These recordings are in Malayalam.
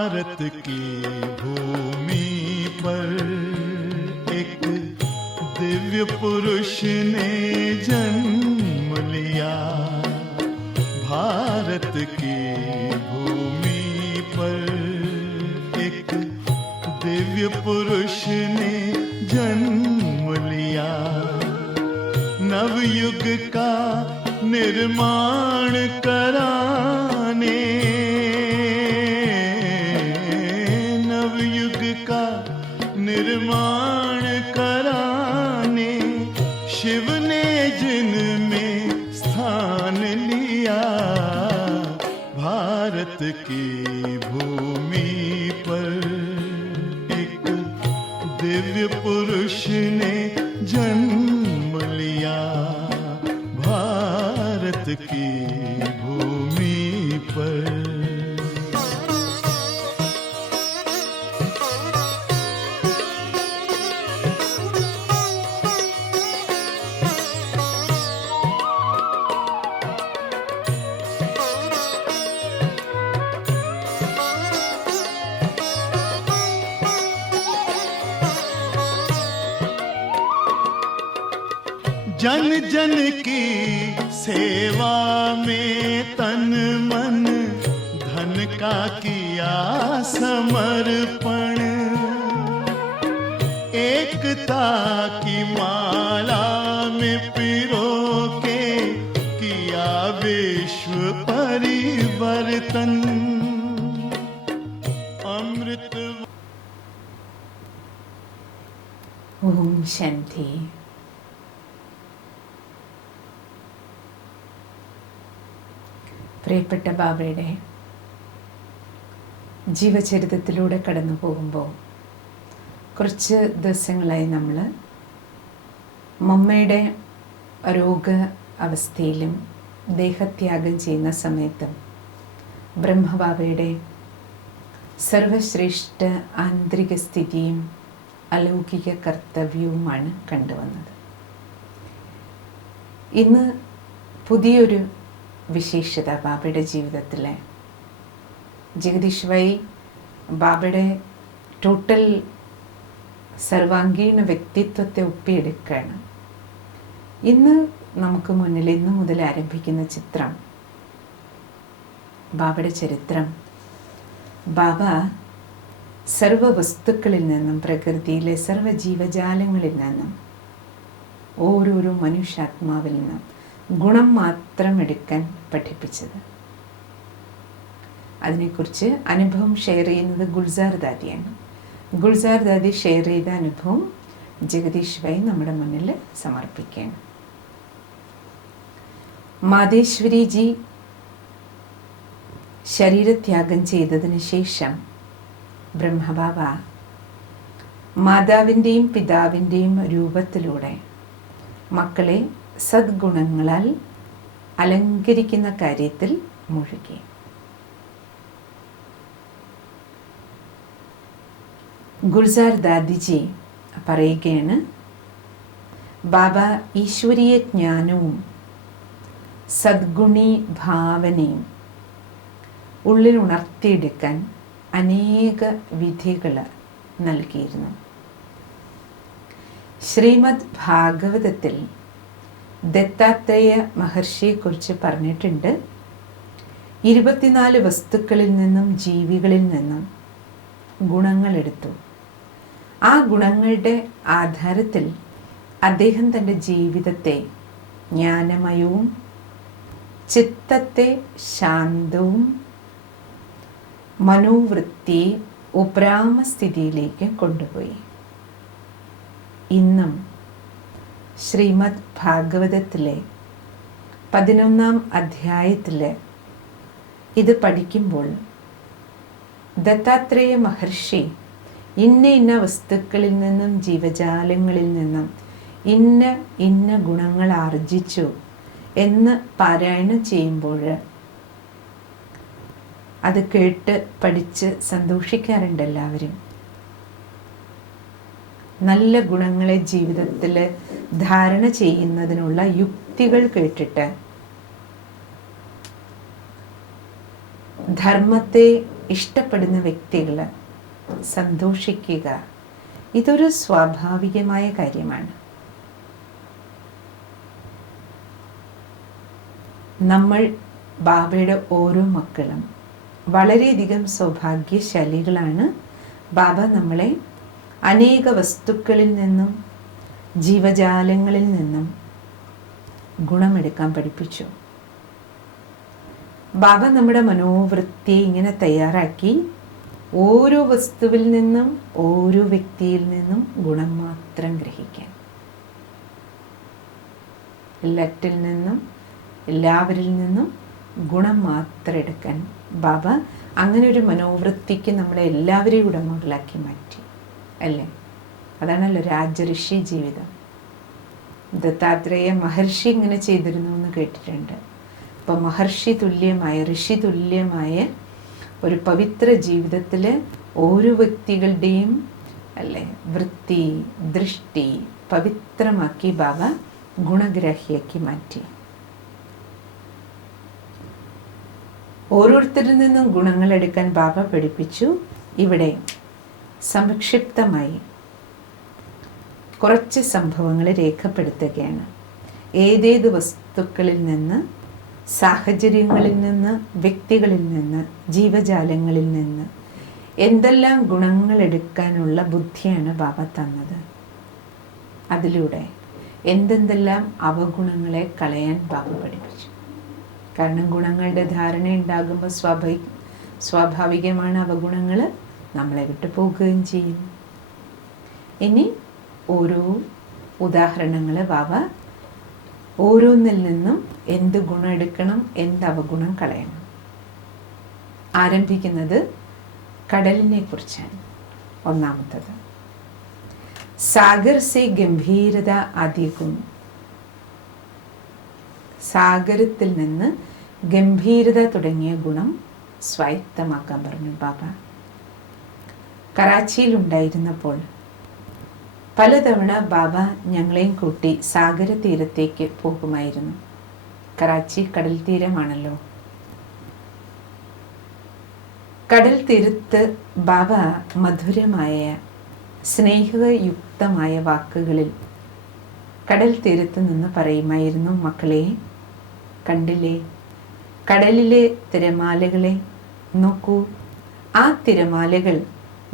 भारत की भूमि पर एक दिव्य पुरुष ने जन्म लिया। भारत की भूमि पर एक दिव्य पुरुष ने जन्म लिया। नवयुग का निर्माण कराने, नवयुग का निर्माण कराने शिव ने जिनमें स्थान लिया। भारत की भूमि पर एक दिव्य पुरुष ने जन्म लिया। भारत की भूमि पर जन जन की सेवा में तन मन धन का किया समर्पण। एकता की माला में पिरो के किया विश्व परिवर्तन। अमृत ओम शांति। പ്രിയപ്പെട്ട ബാബയുടെ ജീവചരിത്രത്തിലൂടെ കടന്നു പോകുമ്പോൾ കുറച്ച് ദിവസങ്ങളായി നമ്മൾ മമ്മയുടെ രോഗ അവസ്ഥയിലും ദേഹത്യാഗം ചെയ്യുന്ന സമയത്തും ബ്രഹ്മബാബയുടെ സർവശ്രേഷ്ഠ ആന്തരിക സ്ഥിതിയും അലൗകിക കർത്തവ്യവുമാണ് കണ്ടുവന്നത്. ഇന്ന് പുതിയൊരു വിശേഷത ബാബയുടെ ജീവിതത്തിലെ ജഗദീഷ് ഭായി ബാബയുടെ ടോട്ടൽ സർവാംഗീണ വ്യക്തിത്വത്തെ ഒപ്പിയെടുക്കുകയാണ്. ഇന്ന് നമുക്ക് മുന്നിൽ ഇന്ന് മുതൽ ആരംഭിക്കുന്ന ചിത്രം, ബാബയുടെ ചരിത്രം. ബാബ സർവ വസ്തുക്കളിൽ നിന്നും, പ്രകൃതിയിലെ സർവ ജീവജാലങ്ങളിൽ നിന്നും, ഓരോരോ മനുഷ്യാത്മാവിൽ നിന്നും ഗുണം മാത്രം എടുക്കാൻ പഠിപ്പിച്ചത്. അതിനെക്കുറിച്ച് അനുഭവം ഷെയർ ചെയ്യുന്നത് ഗുൽസാർ ദാദിയാണ്. ഗുൽസാർ ദാദി ഷെയർ ചെയ്ത അനുഭവം ജഗദീഷ് ഭായി നമ്മുടെ മുന്നിൽ സമർപ്പിക്കുകയാണ്. മാതേശ്വരിജി ശരീരത്യാഗം ചെയ്തതിന് ശേഷം ബ്രഹ്മബാബ മാതാവിൻ്റെയും പിതാവിൻ്റെയും രൂപത്തിലൂടെ മക്കളെ സദ്ഗുണങ്ങളാൽ അലങ്കരിക്കുന്ന കാര്യത്തിൽ മുഴുകി. ഗുൽസാർ ദാദിജി പറയുകയാണ്, ബാബ ഈശ്വരീയ ജ്ഞാനവും സദ്ഗുണി ഭാവനയും ഉള്ളിൽ ഉണർത്തിയെടുക്കാൻ അനേക വിധികൾ നൽകിയിരുന്നു. ശ്രീമദ് ഭാഗവതത്തിൽ ദത്താത്രേയ മഹർഷിയെക്കുറിച്ച് പറഞ്ഞിട്ടുണ്ട്. 24 വസ്തുക്കളിൽ നിന്നും ജീവികളിൽ നിന്നും ഗുണങ്ങളെടുത്തു. ആ ഗുണങ്ങളുടെ ആധാരത്തിൽ അദ്ദേഹം തൻ്റെ ജീവിതത്തെ ജ്ഞാനമയവും ചിത്തത്തെ ശാന്തവും മനോവൃത്തിയെ ഉപരാമസ്ഥിതിയിലേക്ക് കൊണ്ടുപോയി. ഇന്നും ശ്രീമദ് ഭാഗവതത്തിലെ 11-ാം അധ്യായത്തിൽ ഇത് പഠിക്കുമ്പോൾ ദത്താത്രേയ മഹർഷി ഇന്ന വസ്തുക്കളിൽ നിന്നും ജീവജാലങ്ങളിൽ നിന്നും ഇന്ന ഗുണങ്ങൾ ആർജിച്ചു എന്ന് പാരായണം ചെയ്യുമ്പോൾ അത് കേട്ട് പഠിച്ച് സന്തോഷിക്കാറുണ്ട് എല്ലാവരും. നല്ല ഗുണങ്ങളെ ജീവിതത്തിൽ ധാരണ ചെയ്യുന്നതിനുള്ള യുക്തികൾ കേട്ടിട്ട് ധർമ്മത്തെ ഇഷ്ടപ്പെടുന്ന വ്യക്തികൾ സന്തോഷിക്കുക, ഇതൊരു സ്വാഭാവികമായ കാര്യമാണ്. നമ്മൾ ബാബയുടെ ഓരോ മക്കളും വളരെയധികം സൗഭാഗ്യശാലികളാണ്. ബാബ നമ്മളെ അനേക വസ്തുക്കളിൽ നിന്നും ജീവജാലങ്ങളിൽ നിന്നും ഗുണമെടുക്കാൻ പഠിപ്പിച്ചു. ബാബ നമ്മുടെ മനോവൃത്തിയെ ഇങ്ങനെ തയ്യാറാക്കി ഓരോ വസ്തുവിൽ നിന്നും ഓരോ വ്യക്തിയിൽ നിന്നും ഗുണം മാത്രം ഗ്രഹിക്കാൻ, എല്ലാറ്റിൽ നിന്നും എല്ലാവരിൽ നിന്നും ഗുണം മാത്രം എടുക്കാൻ ബാബ അങ്ങനെ ഒരു മനോവൃത്തിക്ക് നമ്മളെ എല്ലാവരെയും ഉടമകളാക്കി മാറ്റി, അല്ലേ? അതാണല്ലോ രാജഋഷി ജീവിതം. ദത്താത്രേയ മഹർഷി ഇങ്ങനെ ചെയ്തിരുന്നു എന്ന് കേട്ടിട്ടുണ്ട്. അപ്പോൾ മഹർഷി തുല്യമായ, ഋഷി തുല്യമായ ഒരു പവിത്ര ജീവിതത്തിൽ ഓരോ വ്യക്തികളുടെയും അല്ലേ വൃത്തി ദൃഷ്ടി പവിത്രമാക്കി ബാബ ഗുണഗ്രാഹിയാക്കി മാറ്റി. ഓരോരുത്തരിൽ നിന്നും ഗുണങ്ങൾ എടുക്കാൻ ബാബ പഠിപ്പിച്ചു. ഇവിടെ സംക്ഷിപ്തമായി കുറച്ച് സംഭവങ്ങൾ രേഖപ്പെടുത്തുകയാണ്. ഏതേത് വസ്തുക്കളിൽ നിന്ന്, സാഹചര്യങ്ങളിൽ നിന്ന്, വ്യക്തികളിൽ നിന്ന്, ജീവജാലങ്ങളിൽ നിന്ന് എന്തെല്ലാം ഗുണങ്ങൾ എടുക്കാനുള്ള ബുദ്ധിയാണ് ബാബ തന്നത്. അതിലൂടെ എന്തെന്തെല്ലാം അവഗുണങ്ങളെ കളയാൻ ബാബ പഠിപ്പിച്ചു. കാരണം ഗുണങ്ങളുടെ ധാരണ ഉണ്ടാകുമ്പോൾ സ്വാഭാവികമാണ് അവഗുണങ്ങൾ നമ്മളെ വിട്ടു പോകുകയും ചെയ്യും. ഇനി ഓരോ ഉദാഹരണങ്ങൾ ബാബ ഓരോന്നിൽ നിന്നും എന്ത് ഗുണം എടുക്കണം, എന്ത് അവഗുണം കളയണം. ആരംഭിക്കുന്നത് കടലിനെ കുറിച്ചാണ്. ഒന്നാമത്തത്, സാഗർ സേ ഗംഭീരത അധികം. സാഗരത്തിൽ നിന്ന് ഗംഭീരത തുടങ്ങിയ ഗുണം സ്വായത്തമാക്കാൻ പറഞ്ഞു ബാബ. കറാച്ചിയിൽ ഉണ്ടായിരുന്നപ്പോൾ പലതവണ ബാബ ഞങ്ങളെയും കൂട്ടി സാഗര തീരത്തേക്ക് പോകുമായിരുന്നു. കറാച്ചി കടൽ തീരമാണല്ലോ. കടൽ തീരത്ത് ബാബ മധുരമായ സ്നേഹയുക്തമായ വാക്കുകളിൽ കടൽ തീരത്ത് നിന്ന് പറയുമായിരുന്നു, മക്കളെ കണ്ടില്ലേ കടലിലെ തിരമാലകളെ, നോക്കൂ, ആ തിരമാലകൾ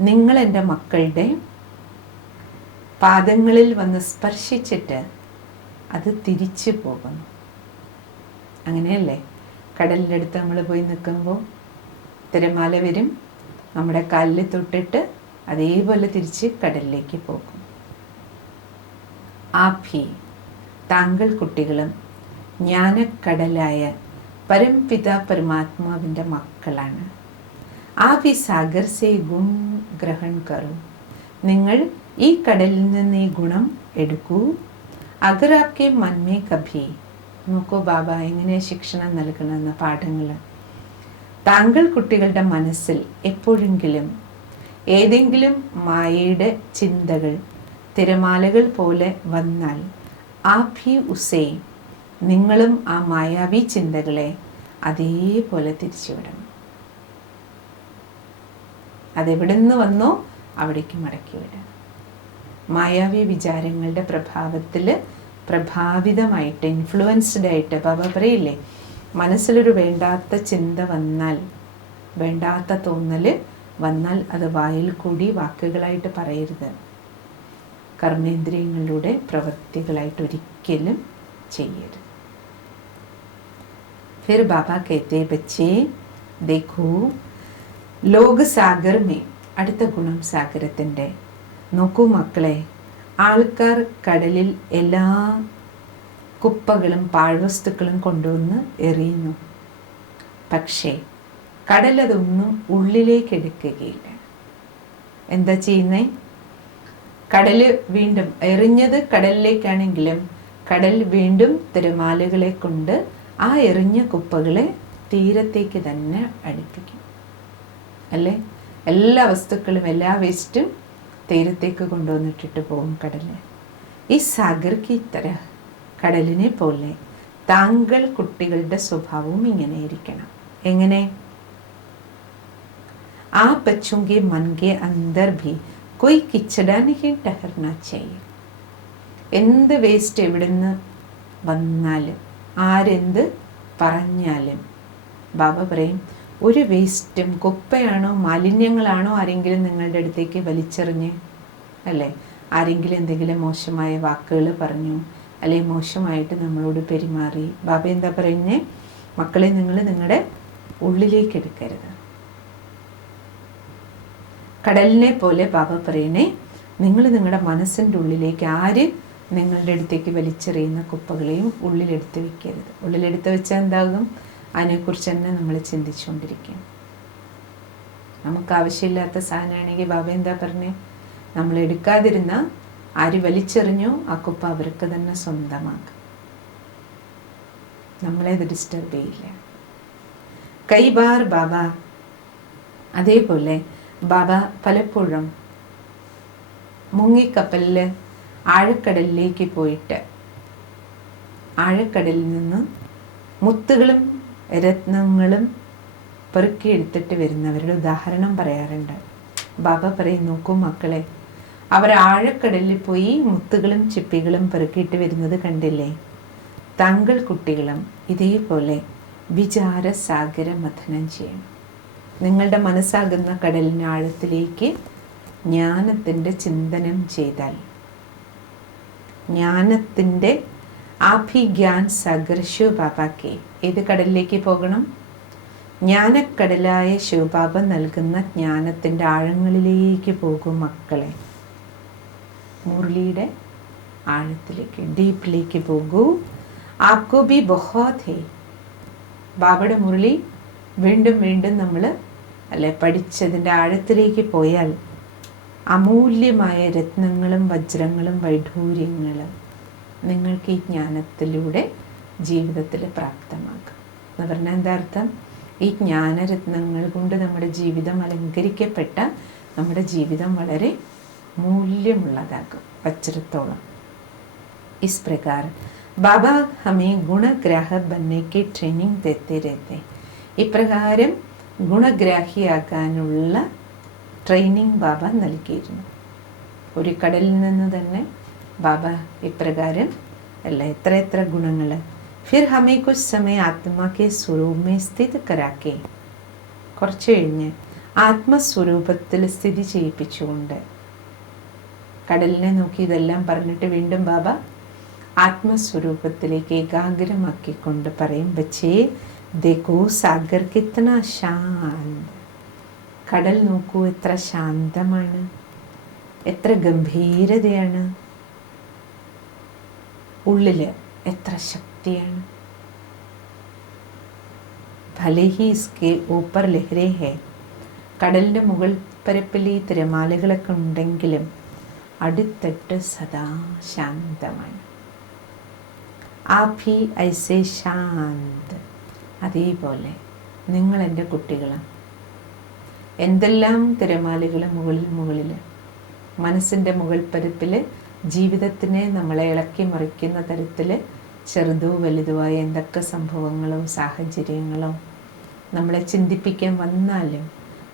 നിങ്ങൾ എൻ്റെ മക്കളുടെ പാദങ്ങളിൽ വന്ന് സ്പർശിച്ചിട്ട് അത് തിരിച്ചു പോകുന്നു. അങ്ങനെയല്ലേ? കടലിൻ്റെ അടുത്ത് നമ്മൾ പോയി നിൽക്കുമ്പോൾ തിരമാല വരും, നമ്മുടെ കാലിൽ തൊട്ടിട്ട് അതേപോലെ തിരിച്ച് കടലിലേക്ക് പോകും. ആഭി, താങ്കൾ കുട്ടികളും ജ്ഞാനക്കടലായ പരംപിത പരമാത്മാവിൻ്റെ മക്കളാണ്. ആഭി സാഗർ സേ ഗുൺ ഗ്രഹൺ കറു. നിങ്ങൾ ഈ കടലിൽ നിന്ന് ഈ ഗുണം എടുക്കൂ. അഗർ ആപ്കെ മൻമേ കഭി, നോക്കൂ ബാബ എങ്ങനെ ശിക്ഷണം നൽകണമെന്ന പാഠങ്ങൾ. താങ്കൾ കുട്ടികളുടെ മനസ്സിൽ എപ്പോഴെങ്കിലും ഏതെങ്കിലും മായയുടെ ചിന്തകൾ തിരമാലകൾ പോലെ വന്നാൽ ആഭി ഉസേ, നിങ്ങളും ആ മായാവി ചിന്തകളെ അതേപോലെ തിരിച്ചുവിടണം. അതെവിടെ നിന്ന് വന്നോ അവിടേക്ക് മടക്കി വിടണം. മായാവി വിചാരങ്ങളുടെ പ്രഭാവത്തിൽ പ്രഭാവിതമായിട്ട്, ഇൻഫ്ലുവൻസ്ഡ് ആയിട്ട് ബാബ പറയില്ലേ, മനസ്സിലൊരു വേണ്ടാത്ത ചിന്ത വന്നാൽ, വേണ്ടാത്ത തോന്നൽ വന്നാൽ അത് വായിൽ കൂടി വാക്കുകളായിട്ട് പറയരുത്, കർമ്മേന്ദ്രിയങ്ങളിലൂടെ പ്രവൃത്തികളായിട്ട് ഒരിക്കലും ചെയ്യരുത്. फिर बाबा कहते बच्चे देखो ലോക സാഗർ മേ, അടുത്ത ഗുണം സാഗരത്തിൻ്റെ. നോക്കൂ മക്കളെ, ആൾക്കാർ കടലിൽ എല്ലാ കുപ്പകളും പാഴ്വസ്തുക്കളും കൊണ്ടുവന്ന് എറിയുന്നു. പക്ഷേ കടലതൊന്നും ഉള്ളിലേക്ക് എടുക്കുകയില്ല. എന്താ ചെയ്യുന്നേ? കടൽ വീണ്ടും എറിഞ്ഞത് കടലിലേക്കാണെങ്കിലും കടൽ വീണ്ടും തിരമാലകളെ കൊണ്ട് ആ എറിഞ്ഞ കുപ്പകളെ തീരത്തേക്ക് തന്നെ അടുപ്പിക്കും, അല്ലേ? എല്ലാ വസ്തുക്കളും എല്ലാ വേസ്റ്റും തീരത്തേക്ക് കൊണ്ടുവന്നിട്ടിട്ട് പോകും കടല്. ഈ സാഗർ കി തര, കടലിനെ പോലെ താങ്കൾ കുട്ടികളുടെ സ്വഭാവവും ഇങ്ങനെ ഇരിക്കണം. എങ്ങനെ? ആ बच्चों के मन के अंदर भी कोई किचड़ा नहीं ठहरना चाहिए. എന്ത് വേസ്റ്റ് എവിടുന്ന് വന്നാലും ആരെന്ത് പറഞ്ഞാലും ബാബ പറയും, ഒരു വേസ്റ്റും കുപ്പയാണോ മാലിന്യങ്ങളാണോ ആരെങ്കിലും നിങ്ങളുടെ അടുത്തേക്ക് വലിച്ചെറിഞ്ഞ്, അല്ലേ, ആരെങ്കിലും എന്തെങ്കിലും മോശമായ വാക്കുകൾ പറഞ്ഞു അല്ലെങ്കിൽ മോശമായിട്ട് നമ്മളോട് പെരുമാറി, ബാബ എന്താ പറയുന്നേ, മക്കളെ നിങ്ങൾ നിങ്ങളുടെ ഉള്ളിലേക്ക് എടുക്കരുത്. കടലിനെ പോലെ ബാബ പറയണേ, നിങ്ങൾ നിങ്ങളുടെ മനസ്സിൻ്റെ ഉള്ളിലേക്ക് ആര് നിങ്ങളുടെ അടുത്തേക്ക് വലിച്ചെറിയുന്ന കുപ്പകളെയും ഉള്ളിലെടുത്ത് വെക്കരുത്. ഉള്ളിലെടുത്ത് വെച്ചാൽ എന്താകും, അതിനെക്കുറിച്ച് തന്നെ നമ്മൾ ചിന്തിച്ചുകൊണ്ടിരിക്കും. നമുക്ക് ആവശ്യമില്ലാത്ത സാധനമാണെങ്കിൽ ബാബ എന്താ പറഞ്ഞേ, നമ്മൾ എടുക്കാതിരുന്ന ആര് വലിച്ചെറിഞ്ഞോ ആ കുപ്പ അവർക്ക് തന്നെ സ്വന്തമാക്കും, നമ്മളത് ഡിസ്റ്റർബ് ചെയ്യില്ല. കൈ ബാർ ബാബ അതേപോലെ ബാബ പലപ്പോഴും മുങ്ങിക്കപ്പലിൽ ആഴക്കടലിലേക്ക് പോയിട്ട് ആഴക്കടലിൽ നിന്ന് മുത്തുകളും രത്നങ്ങളും പെറുക്കിയെടുത്തിട്ട് വരുന്നവരുടെ ഉദാഹരണം പറയാറുണ്ട്. ബാബ പറയും, നോക്കൂ മക്കളെ, അവർ ആഴക്കടലിൽ പോയി മുത്തുകളും ചിപ്പികളും പെറുക്കിയിട്ട് വരുന്നത് കണ്ടില്ലേ, താങ്കൾ കുട്ടികളും ഇതേപോലെ വിചാരസാഗര മഥനം ചെയ്യണം. നിങ്ങളുടെ മനസ്സാകുന്ന കടലിന് ആഴത്തിലേക്ക് ജ്ഞാനത്തിൻ്റെ ചിന്തനം ചെയ്താൽ, ജ്ഞാനത്തിൻ്റെ ആഭിജ്ഞാൻ സാഗർ ശിവബാബയ്ക്ക് ഏത് കടലിലേക്ക് പോകണം, ജ്ഞാനക്കടലായ ശിവബാബ നൽകുന്ന ജ്ഞാനത്തിൻ്റെ ആഴങ്ങളിലേക്ക് പോകും മക്കളെ. മുരളിയുടെ ആഴത്തിലേക്ക്, ഡീപ്പിലേക്ക് പോകൂ. ആപ്കോ ബി ബഹോത് ഹേ. ബാബയുടെ മുരളി വീണ്ടും വീണ്ടും നമ്മൾ പഠിച്ചതിൻ്റെ ആഴത്തിലേക്ക് പോയാൽ അമൂല്യമായ രത്നങ്ങളും വജ്രങ്ങളും വൈഢൂര്യങ്ങളും നിങ്ങൾക്ക് ഈ ജ്ഞാനത്തിലൂടെ ജീവിതത്തിൽ പ്രാപ്തമാക്കാം. എന്ന് പറഞ്ഞാൽ എന്താ അർത്ഥം, ഈ ജ്ഞാനരത്നങ്ങൾ കൊണ്ട് നമ്മുടെ ജീവിതം അലങ്കരിക്കപ്പെട്ട നമ്മുടെ ജീവിതം വളരെ മൂല്യമുള്ളതാക്കും, വജ്രത്തോളം. ഇസ് പ്രകാർ ബാബ ഹമേ ഗുണഗ്രാഹ ബന്നേക്ക് ട്രെയിനിങ് देते रहते. ഇപ്രകാരം ഗുണഗ്രാഹിയാകാനുള്ള ട്രെയിനിങ് ബാബ നൽകിയിരുന്നു. ഒരു കടലിൽ നിന്ന് തന്നെ ബാബ ഇപ്രകാരം എത്ര ഗുണങ്ങൾ. ഫിർ ഹമേ കുച്ച് സമയ ആത്മാക്കെ സ്വരൂപമേ സ്ഥിതി കരാക്കെ. കുറച്ച് കഴിഞ്ഞ് ആത്മസ്വരൂപത്തിൽ സ്ഥിതി ചെയ്യിപ്പിച്ചുകൊണ്ട്, കടലിനെ നോക്കി ഇതെല്ലാം പറഞ്ഞിട്ട് വീണ്ടും ബാബ ആത്മസ്വരൂപത്തിലേക്ക് ഏകാഗ്രമാക്കിക്കൊണ്ട് പറയും, ബച്ചേ ദേഖോ സാഗർ കിത്തന ശാന്ത്. കടൽ നോക്കൂ, എത്ര ശാന്തമാണ്, എത്ര ഗംഭീരതയാണ്, ഉള്ളില് എത്ര ശക്തിയാണ്. ഭലേ ഹി ഇസ്കെ ഊപ്പർ ലഹരേ ഹേ. കടലിൻ്റെ മുകൾ പരപ്പിൽ ഈ തിരമാലകളൊക്കെ ഉണ്ടെങ്കിലും അടിത്തട്ട് സദാ ശാന്തമാണ്. ആഭി ഐസേ ശാന്ത്. അതേപോലെ നിങ്ങൾ എൻ്റെ കുട്ടികളും എന്തെല്ലാം തിരമാലകൾ മുകളിൽ മനസ്സിൻ്റെ മുകൾ പരപ്പിൽ ജീവിതത്തിനെ നമ്മളെ ഇളക്കി മറിക്കുന്ന തരത്തിൽ ചെറുതോ വലുതുമായ എന്തൊക്കെ സംഭവങ്ങളോ സാഹചര്യങ്ങളോ നമ്മളെ ചിന്തിപ്പിക്കാൻ വന്നാലും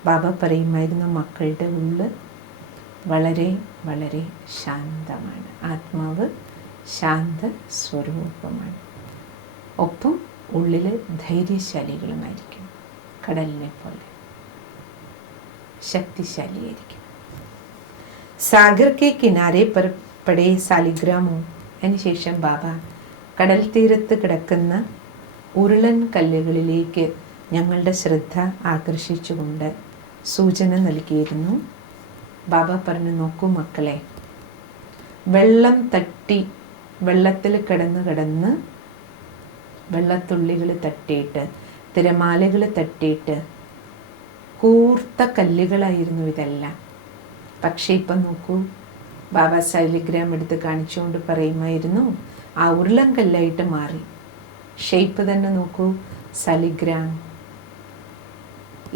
ബാബ പറയുമായിരുന്നു, മക്കളുടെ ഉള്ള് വളരെ വളരെ ശാന്തമാണ്, ആത്മാവ് ശാന്ത സ്വരൂപമാണ്. ഒപ്പം ഉള്ളിൽ ധൈര്യശാലികളുമായിരിക്കും, കടലിനെ പോലെ ശക്തിശാലിയായിരിക്കും. സാഗർ കെ കിനാരെ പർ പടേ സാലിഗ്രാമോ. അതിനുശേഷം ബാബ കടൽ തീരത്ത് കിടക്കുന്ന ഉരുളൻ കല്ലുകളിലേക്ക് ഞങ്ങളുടെ ശ്രദ്ധ ആകർഷിച്ചുകൊണ്ട് സൂചന നൽകിയിരുന്നു. ബാബ പറഞ്ഞു, നോക്കൂ മക്കളെ, വെള്ളം തട്ടി വെള്ളത്തിൽ കിടന്ന് വെള്ളത്തുള്ളികൾ തട്ടിയിട്ട് തിരമാലകൾ തട്ടിയിട്ട് കൂർത്ത കല്ലുകളായിരുന്നു ഇതെല്ലാം. പക്ഷേ ഇപ്പം നോക്കൂ, ബാബ സാലിഗ്രാം എടുത്ത് കാണിച്ചുകൊണ്ട് പറയുമായിരുന്നു, ആ ഉരുളൻ കല്ലായിട്ട് മാറി. ഷേപ്പ് തന്നെ നോക്കൂ, സാലിഗ്രാം.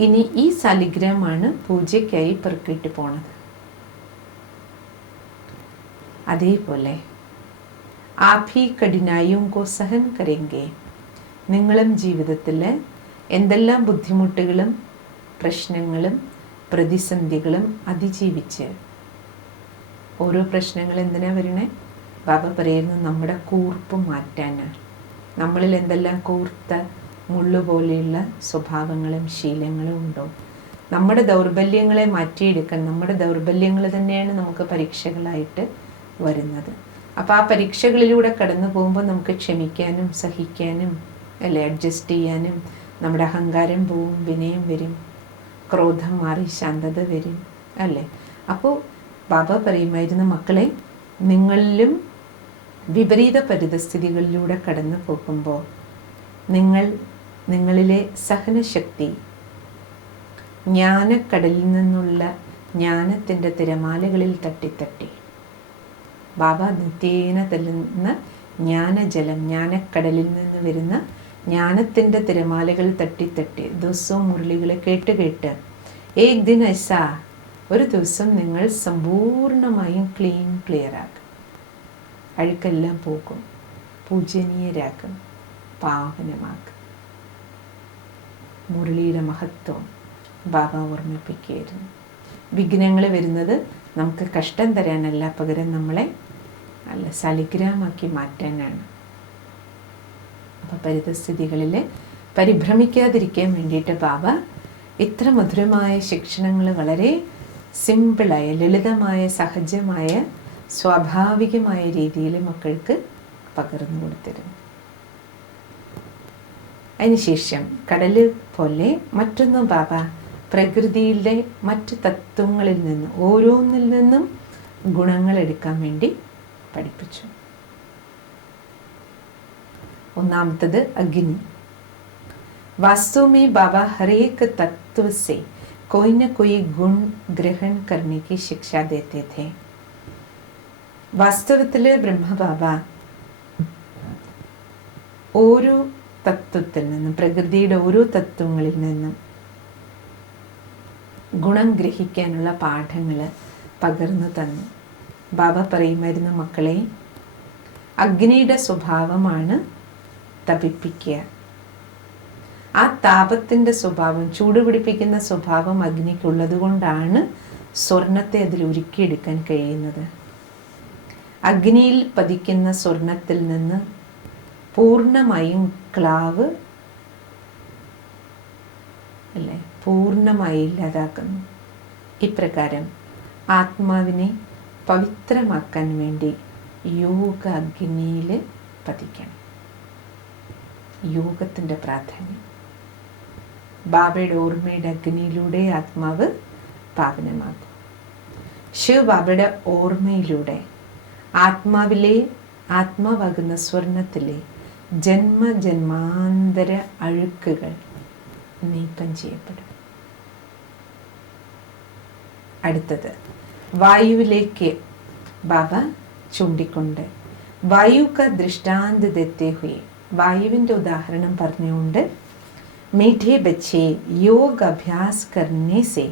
ഇനി ഈ സാലിഗ്രാമാണ് പൂജയ്ക്കായി പെറുക്കിയിട്ട് പോണത്. അതേപോലെ ആഭി കഠിനായും കോ സഹൻ കരെങ്കെ. നിങ്ങളും ജീവിതത്തിൽ എന്തെല്ലാം ബുദ്ധിമുട്ടുകളും പ്രശ്നങ്ങളും പ്രതിസന്ധികളും അതിജീവിച്ച് ഓരോ പ്രശ്നങ്ങൾ എന്തിനാ വരണേ? ബാബ പറയുന്നു നമ്മുടെ കൂർപ്പ് മാറ്റാനാണ്. നമ്മളിൽ എന്തെല്ലാം കൂർത്ത മുള്ളുപോലെയുള്ള സ്വഭാവങ്ങളും ശീലങ്ങളും ഉണ്ടോ, നമ്മുടെ ദൗർബല്യങ്ങളെ മാറ്റിയെടുക്കാൻ. നമ്മുടെ ദൗർബല്യങ്ങൾ തന്നെയാണ് നമുക്ക് പരീക്ഷകളായിട്ട് വരുന്നത്. അപ്പോൾ ആ പരീക്ഷകളിലൂടെ കടന്നു പോകുമ്പോൾ നമുക്ക് ക്ഷമിക്കാനും സഹിക്കാനും അല്ലെ, അഡ്ജസ്റ്റ് ചെയ്യാനും, നമ്മുടെ അഹങ്കാരം പോവും, വിനയം വരും, ക്രോധം മാറി ശാന്തത വരും അല്ലേ. അപ്പോൾ ബാബ പറയുമായിരുന്നു, മക്കളെ, നിങ്ങളിലും വിപരീത പരിതസ്ഥിതികളിലൂടെ കടന്നു പോകുമ്പോൾ നിങ്ങളിലെ സഹനശക്തി ജ്ഞാനക്കടലിൽ നിന്നുള്ള ജ്ഞാനത്തിൻ്റെ തിരമാലകളിൽ തട്ടിത്തട്ടി, ബാബ നിത്യേന തല്ലുന്ന ജ്ഞാനജലം, ജ്ഞാനക്കടലിൽ നിന്ന് വരുന്ന ജ്ഞാനത്തിൻ്റെ തിരമാലകൾ തട്ടിത്തട്ടി ദിവസവും മുരളികളെ കേട്ട് ഏക് ദിൻ ഐസാ, ഒരു ദിവസം നിങ്ങൾ സമ്പൂർണമായും ക്ലിയറാക്കും, അഴുക്കെല്ലാം പോകും, പൂജനീയരാക്കും, പാവനമാക്കും. മുരളിയുടെ മഹത്വം ബാബ ഓർമ്മിപ്പിക്കുകയായിരുന്നു. വിഘ്നങ്ങൾ വരുന്നത് നമുക്ക് കഷ്ടം തരാനല്ല, പകരം നമ്മളെ സലിഗ്രാമാക്കി മാറ്റാനാണ്. അപ്പോൾ പരിതസ്ഥിതികളിൽ പരിഭ്രമിക്കാതിരിക്കാൻ വേണ്ടിയിട്ട് ബാബ ഇത്ര മധുരമായ ശിക്ഷണങ്ങൾ വളരെ സിമ്പിളായ, ലളിതമായ, സഹജമായ, സ്വാഭാവികമായ രീതിയിൽ മക്കൾക്ക് പകർന്നു കൊടുത്തിരുന്നു. അതിനുശേഷം കടല് പോലെ മറ്റൊന്ന് ബാബ പ്രകൃതിയിലെ മറ്റ് തത്വങ്ങളിൽ നിന്ന് ഓരോന്നിൽ നിന്നും ഗുണങ്ങൾ എടുക്കാൻ വേണ്ടി പഠിപ്പിച്ചു. ഒന്നാമത്തത് അഗ്നി. वास्तव में बाबा हर एक तत्व से कोई न कोई गुण ग्रहण करने की शिक्षा देते थे. വാസ്തവത്തിൽ ബ്രഹ്മബാബ ഓരോ തത്വത്തിൽ നിന്നും, പ്രകൃതിയുടെ ഓരോ തത്വങ്ങളിൽ നിന്നും ഗുണം ഗ്രഹിക്കാനുള്ള പാഠങ്ങൾ പകർന്നു തന്നു. ബാബ പറയുമായിരുന്നു, മക്കളെ, അഗ്നിയുടെ സ്വഭാവമാണ് തപിപ്പിക്കുക. ആ താപത്തിൻ്റെ സ്വഭാവം, ചൂടുപിടിപ്പിക്കുന്ന സ്വഭാവം അഗ്നിക്കുള്ളത് കൊണ്ടാണ് സ്വർണത്തെ അതിൽ ഉരുക്കിയെടുക്കാൻ കഴിയുന്നത്. അഗ്നിയിൽ പതിക്കുന്ന സ്വർണത്തിൽ നിന്ന് പൂർണ്ണമായും ക്ലാവ് അല്ലേ പൂർണ്ണമായി ഇല്ലാതാക്കുന്നു. ഇപ്രകാരം ആത്മാവിനെ പവിത്രമാക്കാൻ വേണ്ടി യോഗ അഗ്നിയിൽ പതിക്കണം. യോഗത്തിൻ്റെ പ്രാധാന്യം. ബാബയുടെ ഓർമ്മയുടെ അഗ്നിയിലൂടെ ആത്മാവ് പാവനമാകും. ശിവ ബാബയുടെ ഓർമ്മയിലൂടെ ആത്മാവാകുന്ന സ്വർണത്തിലെ ജന്മജന്മാന്തര അഴുക്കുകൾ നീക്കം ചെയ്യപ്പെടും. അടുത്തത് വായുവിലേക്ക് ബാബ ചൂണ്ടിക്കൊണ്ട് വായു ക ദൃഷ്ടാന്ത ദത്തെ ഹുയെ, വായുവിൻ്റെ ഉദാഹരണം പറഞ്ഞുകൊണ്ട് മീഠേ ബച്ചേ യോഗ അഭ്യാസ് കർണേ സേ,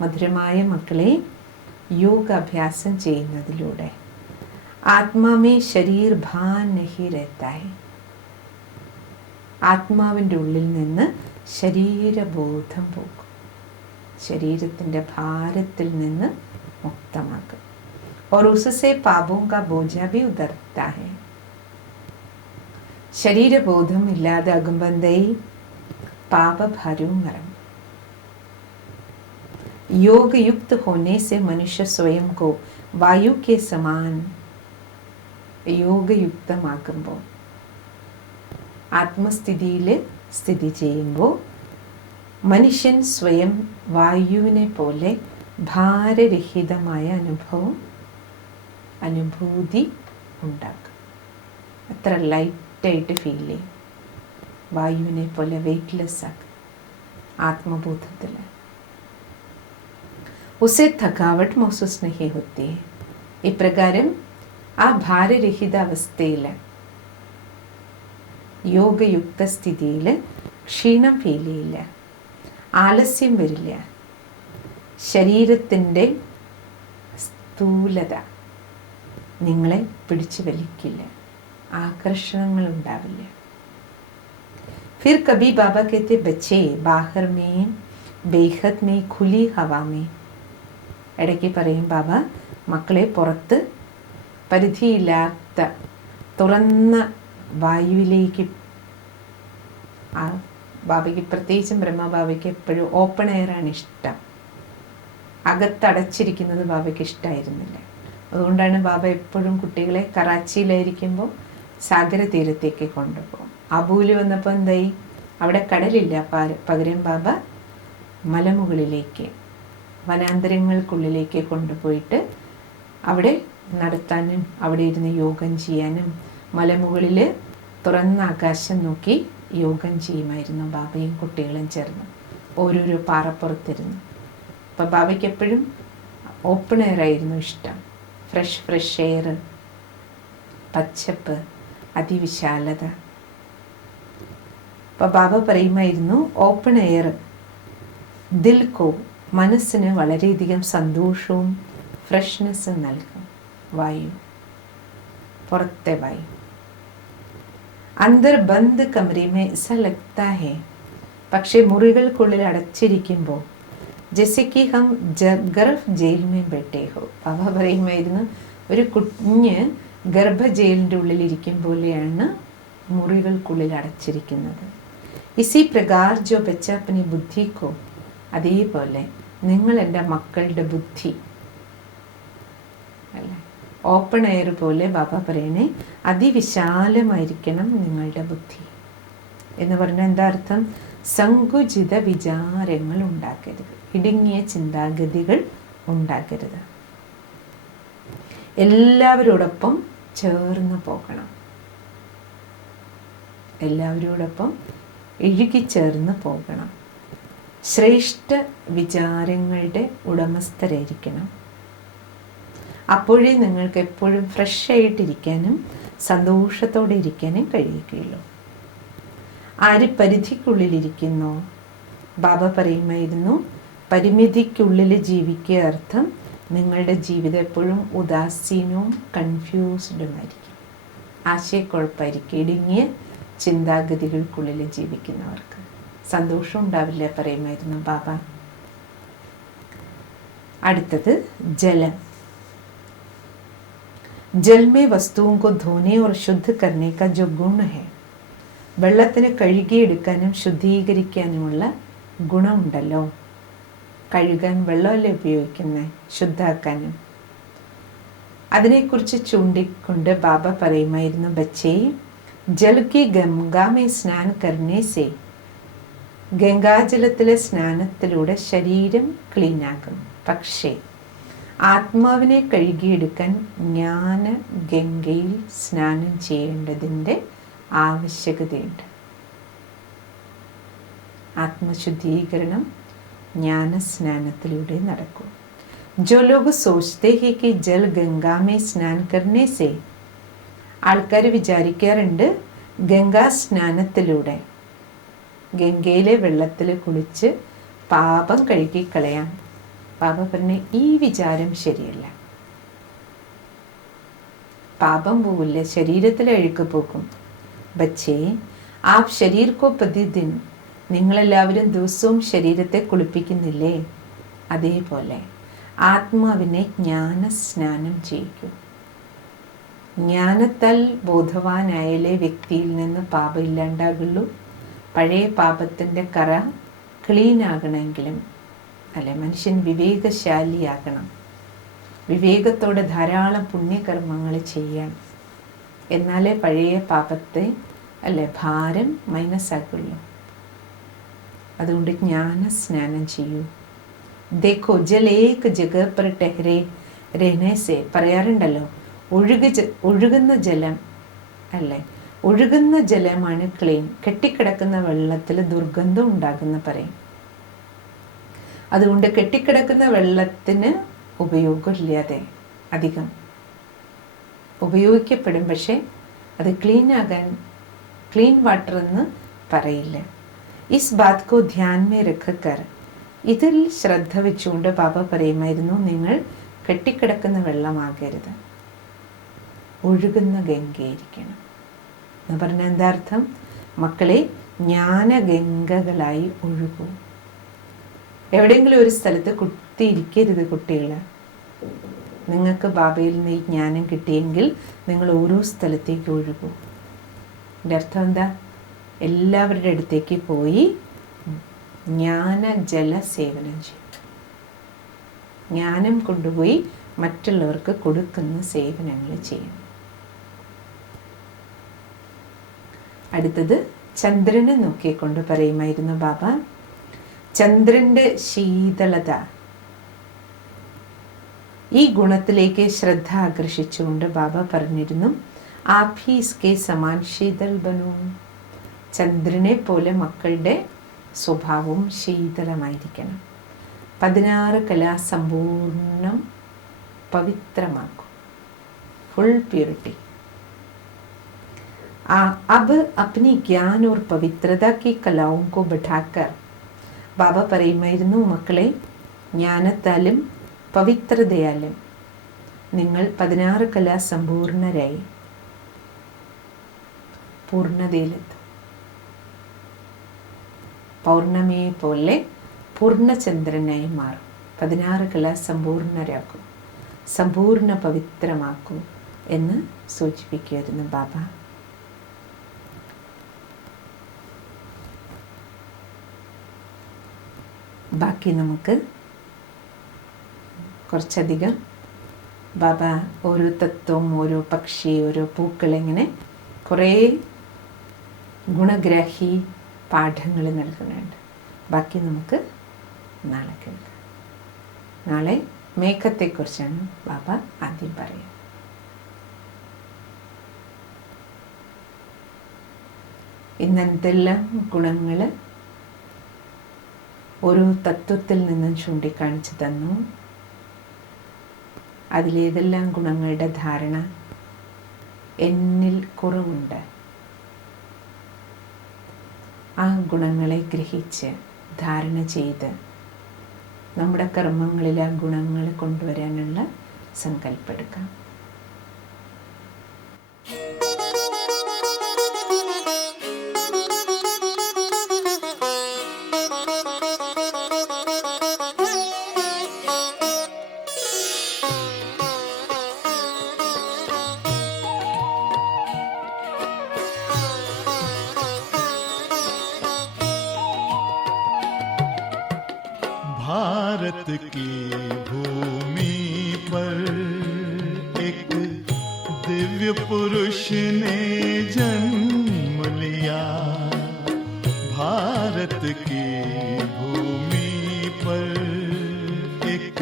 മധുരമായ മക്കളെ, യോഗാഭ്യാസം ചെയ്യുന്നതിലൂടെ ആത്മാമേ ശരീർ ഭാൻ നഹി രഹത്താ ഹൈ, ആത്മാവിൻ്റെ ഉള്ളിൽ നിന്ന് ശരീരബോധം പോകും, ശരീരത്തിൻ്റെ ഭാരത്തിൽ നിന്ന് മുക്തമാക്കും. और उससे पापों का बोझा भी उतरता है. ശരീരബോധം ഇല്ലാതാകുമ്പോൾ പാപഭാരവും ഇറങ്ങും. യോഗയുक्त होने से मनुष्य स्वयं को वायु के समान, യോഗയുക്തമാക്കുമ്പോൾ, ആത്മസ്ഥിതിയിൽ സ്ഥിതി ചെയ്യുമ്പോൾ മനുഷ്യൻ സ്വയം വായുവിനെ പോലെ ഭാരരഹിതമായ അനുഭൂതി ഉണ്ടാക്കും. അത്ര ലൈറ്റായിട്ട് ഫീൽ ചെയ്യും. വായുവിനെ പോലെ വെയ്റ്റ്ലെസ് ആക്കും ആത്മബോധത്തിൽ. ഉസേ थकावट महसूस नहीं होती है. ഇപ്രകാരം ആ ഭാരരഹിത അവസ്ഥയിൽ, യോഗയുക്ത സ്ഥിതിയിൽ ക്ഷീണം ഫീൽ ചെയ്യില്ല, ആലസ്യം വരില്ല, ശരീരത്തിൻ്റെ സ്ഥൂലത നിങ്ങളെ പിടിച്ചു വലിക്കില്ല, ആകർഷണങ്ങൾ ഉണ്ടാവില്ല. फिर कभी बाबा कहते बच्चे बाहर में ബേഹദ് മേ ഖുലി ഹവാമേ. ഇടയ്ക്ക് പറയും ബാബ, മക്കളെ പുറത്ത് പരിധിയില്ലാത്ത തുറന്ന വായുവിലേക്ക്. ബാബയ്ക്ക് പ്രത്യേകിച്ചും ബ്രഹ്മബാബയ്ക്ക് എപ്പോഴും ഓപ്പൺ എയറാണ് ഇഷ്ടം. അകത്തടച്ചിരിക്കുന്നത് ബാബയ്ക്ക് ഇഷ്ടമായിരുന്നില്ല. അതുകൊണ്ടാണ് ബാബ എപ്പോഴും കുട്ടികളെ കറാച്ചിയിലായിരിക്കുമ്പോൾ സാഗര തീരത്തേക്ക് കൊണ്ടുപോകും. അബൂല് വന്നപ്പോൾ എന്തായി, അവിടെ കടലില്ല. പകരം ബാബ മലമുകളിലേക്ക്, വനാന്തരങ്ങൾക്കുള്ളിലേക്ക് കൊണ്ടുപോയിട്ട് അവിടെ നടത്താനും അവിടെ ഇരുന്ന് യോഗം ചെയ്യാനും, മലമുകളിൽ തുറന്ന ആകാശം നോക്കി യോഗം ചെയ്യുമായിരുന്നു ബാബയും കുട്ടികളും ചേർന്ന് ഓരോരോ പാറപ്പുറത്തിരുന്ന്. അപ്പോൾ ബാബയ്ക്ക് എപ്പോഴും ഓപ്പൺ എയർ ആയിരുന്നു ഇഷ്ടം. ഫ്രഷ് എയർ, പച്ചപ്പ്, അതിവിശാലത. അപ്പോൾ ബാബ പറയുമായിരുന്നു, ഓപ്പൺ എയർ ദിൽക്കോ, മനസ്സിന് വളരെയധികം സന്തോഷവും ഫ്രഷ്നെസ്സും നൽകും. വായു, പുറത്തെ വായു. അന്തർ ബന്ദ് കമരമേ ഇസ ലഗ്താ ഹേ, പക്ഷേ മുറികൾക്കുള്ളിൽ അടച്ചിരിക്കുമ്പോൾ ജെസിക്ക് ഹം ഗർഭ് ജയിൽ മേ ബെട്ടേ ഹോ. ബാബ പറയുമായിരുന്നു, ഒരു കുഞ്ഞ് ഗർഭ ജയിലിൻ്റെ ഉള്ളിലിരിക്കും പോലെയാണ് മുറികൾക്കുള്ളിൽ അടച്ചിരിക്കുന്നത്. ഇസി പ്രകാർ ജോ ബച്ച അപ്പനി ബുദ്ധിക്കോ, അതേപോലെ നിങ്ങൾ എൻ്റെ മക്കളുടെ ബുദ്ധി അല്ലേ, ഓപ്പൺ എയർ പോലെ ബാബ പറയണേ, അതിവിശാലമായിരിക്കണം നിങ്ങളുടെ ബുദ്ധി. എന്ന് പറഞ്ഞാൽ എന്താ അർത്ഥം? സങ്കുചിത വിചാരങ്ങൾ ഉണ്ടാക്കരുത്, ഇടുങ്ങിയ ചിന്താഗതികൾ ഉണ്ടാക്കരുത്. എല്ലാവരോടൊപ്പം ചേർന്ന് പോകണം, എല്ലാവരോടൊപ്പം ഇഴുകിച്ചേർന്ന് പോകണം. ശ്രേഷ്ഠ വിചാരങ്ങളുടെ ഉടമസ്ഥരായിരിക്കണം. അപ്പോഴേ നിങ്ങൾക്ക് എപ്പോഴും ഫ്രഷ് ആയിട്ടിരിക്കാനും സന്തോഷത്തോടെ ഇരിക്കാനും കഴിയുകയുള്ളൂ. ആര് പരിധിക്കുള്ളിലിരിക്കുന്നോ, ബാബ പറയുമായിരുന്നു, പരിമിതിക്കുള്ളിൽ ജീവിക്കുക അർത്ഥം നിങ്ങളുടെ ജീവിതം എപ്പോഴും ഉദാസീനവും കൺഫ്യൂസ്ഡുമായിരിക്കും, ആശയക്കുഴപ്പമായിരിക്കും. ഇടുങ്ങിയ ചിന്താഗതികൾക്കുള്ളിൽ ജീവിക്കുന്നവർക്ക് സന്തോഷം ഉണ്ടാവില്ല പറയുമായിരുന്നു ബാബ. അടുത്തത് ജലം. जल में वस्तुओं को धोने और शुद्ध करने का जो गुण है, വെള്ളത്തിന് കഴുകിയെടുക്കാനും ശുദ്ധീകരിക്കാനുമുള്ള ഗുണമുണ്ടല്ലോ. കഴുകാൻ വെള്ളമല്ലേ ഉപയോഗിക്കുന്നത്, ശുദ്ധാക്കാനും. അതിനെക്കുറിച്ച് ചൂണ്ടിക്കൊണ്ട് ബാബ പറയുമായിരുന്നു, ബച്ചേ ജൽ കി ഗംഗാ മേ സ്നാൻ കർണേ സേ, ഗംഗാജലത്തിലെ സ്നാനത്തിലൂടെ ശരീരം ക്ലീനാകും. പക്ഷേ ആത്മാവിനെ കഴുകിയെടുക്കാൻ ജ്ഞാന ഗംഗയിൽ സ്നാനം ചെയ്യേണ്ടതിൻ്റെ ആവശ്യകതയുണ്ട്. ആത്മശുദ്ധീകരണം ജ്ഞാനസ്നാനത്തിലൂടെ നടക്കും. जो लोग सोचते हैं कि जल गंगा में स्नान करने से, ആൾക്കാർ വിചാരിക്കാറുണ്ട് ഗംഗാ സ്നാനത്തിലൂടെ, ഗംഗയിലെ വെള്ളത്തിൽ കുളിച്ച് പാപം കഴുകിക്കളയാം. ബാബ പറഞ്ഞ ഈ വിചാരം ശരിയല്ല. പാപം പോവില്ല, ശരീരത്തിലെ അഴുക്ക് പോകും. ബച്ചേ ആപ് ശരീർ കോ പ്രതിദിൻ, നിങ്ങളെല്ലാവരും ദിവസവും ശരീരത്തെ കുളിപ്പിക്കുന്നില്ലേ, അതേപോലെ ആത്മാവിനെ ജ്ഞാനസ്നാനം ചെയ്യിക്കൂ. ജ്ഞാനത്താൽ ബോധവാനായാലേ വ്യക്തിയിൽ നിന്ന് പാപം ഇല്ലാണ്ടാകുള്ളൂ. പഴയ പാപത്തിൻ്റെ കറ ക്ലീൻ ആകണമെങ്കിലും അല്ലെ, മനുഷ്യൻ വിവേകശാലിയാകണം. വിവേകത്തോടെ ധാരാളം പുണ്യകർമ്മങ്ങൾ ചെയ്യണം, എന്നാലേ പഴയ പാപത്തെ അല്ലെ ഭാരം മൈനസാക്കുള്ളൂ. അതുകൊണ്ട് ജ്ഞാനസ്നാനം ചെയ്യൂ. ദേഖോ ജൽ ഏക് ജഗ പർ ടെഹ്രെ രഹനെ സേ, പറയാറുണ്ടല്ലോ ഒഴുകുന്ന ജലം അല്ലേ, ഒഴുകുന്ന ജലമാണ് ക്ലീൻ. കെട്ടിക്കിടക്കുന്ന വെള്ളത്തിൽ ദുർഗന്ധം ഉണ്ടാകുന്ന പറയും. അതുകൊണ്ട് കെട്ടിക്കിടക്കുന്ന വെള്ളത്തിന് ഉപയോഗമില്ലാതെ അധികം ഉപയോഗിക്കപ്പെടും, പക്ഷേ അത് ക്ലീൻ വാട്ടർ എന്ന് പറയില്ല. Is Baat co Dhyan may രഖക്കർ, ഇതിൽ ശ്രദ്ധ വെച്ചുകൊണ്ട് ബാബ പറയുമായിരുന്നു, നിങ്ങൾ കെട്ടിക്കിടക്കുന്ന വെള്ളമാകരുത്, ഒഴുകുന്ന ഗംഗയായിരിക്കണം. എന്ന് പറഞ്ഞാൽ എന്താ അർത്ഥം? മക്കളെ ജ്ഞാനഗംഗകളായി ഒഴുകൂ. എവിടെയെങ്കിലും ഒരു സ്ഥലത്ത് കുത്തിയിരിക്കരുത് കുട്ടികൾ. നിങ്ങൾക്ക് ബാബയിൽ നിന്ന് ഈ ജ്ഞാനം കിട്ടിയെങ്കിൽ നിങ്ങൾ ഓരോ സ്ഥലത്തേക്ക് ഒഴുകും. എൻ്റെ അർത്ഥം എന്താ? എല്ലാവരുടെ അടുത്തേക്ക് പോയി ജ്ഞാന ജല സേവനം ചെയ്യും. ജ്ഞാനം കൊണ്ടുപോയി മറ്റുള്ളവർക്ക് കൊടുക്കുന്ന സേവനങ്ങൾ ചെയ്യും. അടുത്തത് ചന്ദ്രനെ നോക്കിക്കൊണ്ട് പറയുമായിരുന്നു ബാബ, ചന്ദ്രൻ്റെ ശീതളത, ഈ ഗുണത്തിലേക്ക് ശ്രദ്ധ ആകർഷിച്ചുകൊണ്ട് ബാബ പറഞ്ഞിരുന്നു, ആപ് ഹി ഇസ്കെ സമാൻ ശീതൾ ബനൂ. ചന്ദ്രനെ പോലെ മക്കളുടെ സ്വഭാവവും ശീതളമായിരിക്കണം. 16 കലാ സമ്പൂർണ്ണം പവിത്രമാക്കും, ഫുൾ പ്യൂരിറ്റി. अब अपनी ज्ञान और पवित्रता की कलाओं को बढ़ाकर, ബാബ പറയുമായിരുന്നു, മക്കളെ, ജ്ഞാനത്താലും പവിത്രതയാലും നിങ്ങൾ 16 കലാ സമ്പൂർണരായി പൂർണ്ണതയിലെത്തും. പൗർണമിയെ പോലെ പൂർണ്ണചന്ദ്രനായി മാറും. 16 കലാ സമ്പൂർണരാക്കും, സമ്പൂർണ്ണ പവിത്രമാക്കും എന്ന് സൂചിപ്പിക്കുമായിരുന്നു ബാബ. ബാക്കി നമുക്ക് കുറച്ചധികം ബാബ ഓരോ തത്വം, ഓരോ പക്ഷി, ഓരോ പൂക്കൾ, ഇങ്ങനെ കുറേ ഗുണഗ്രാഹി പാഠങ്ങൾ നൽകുന്നുണ്ട്. ബാക്കി നമുക്ക് നാളെ കേൾക്കാം. നാളെ മേഘത്തെക്കുറിച്ചാണ് ബാബ ആദ്യം പറയുക. ഇന്നെന്തെല്ലാം ഗുണങ്ങൾ ഓരോ തത്വത്തിൽ നിന്നും ചൂണ്ടിക്കാണിച്ചു തന്നു. അതിലേതെല്ലാം ഗുണങ്ങളുടെ ധാരണ എന്നിൽ കുറവുണ്ട്, ആ ഗുണങ്ങളെ ഗ്രഹിച്ച് ധാരണ ചെയ്ത് നമ്മുടെ കർമ്മങ്ങളിൽ ആ ഗുണങ്ങൾ കൊണ്ടുവരാനുള്ള സങ്കല്പമെടുക്കാം. भारत की भूमि पर एक दिव्य पुरुष ने जन्म लिया। भारत की भूमि पर एक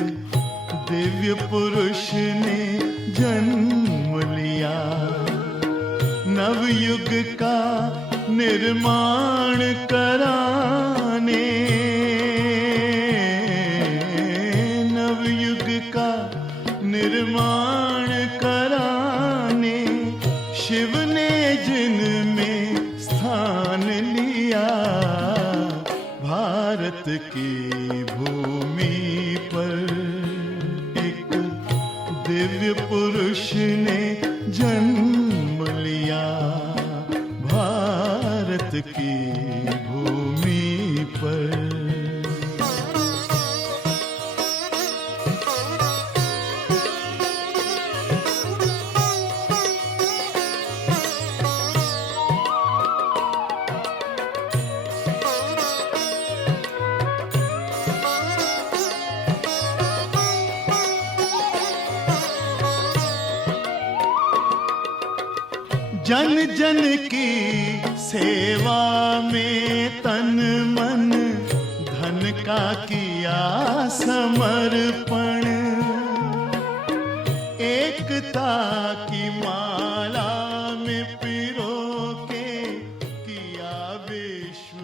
दिव्य पुरुष ने जन्म लिया। नवयुग का निर्माण कराने, निर्माण कराने शिव ने जिनमें स्थान लिया। भारत की भूमि पर एक दिव्य पुरुष ने जन्म लिया। भारत की भूमि पर जन जन की सेवा में तन मन धन का किया समर्पण। एकता की माला में पिरो के किया विश्व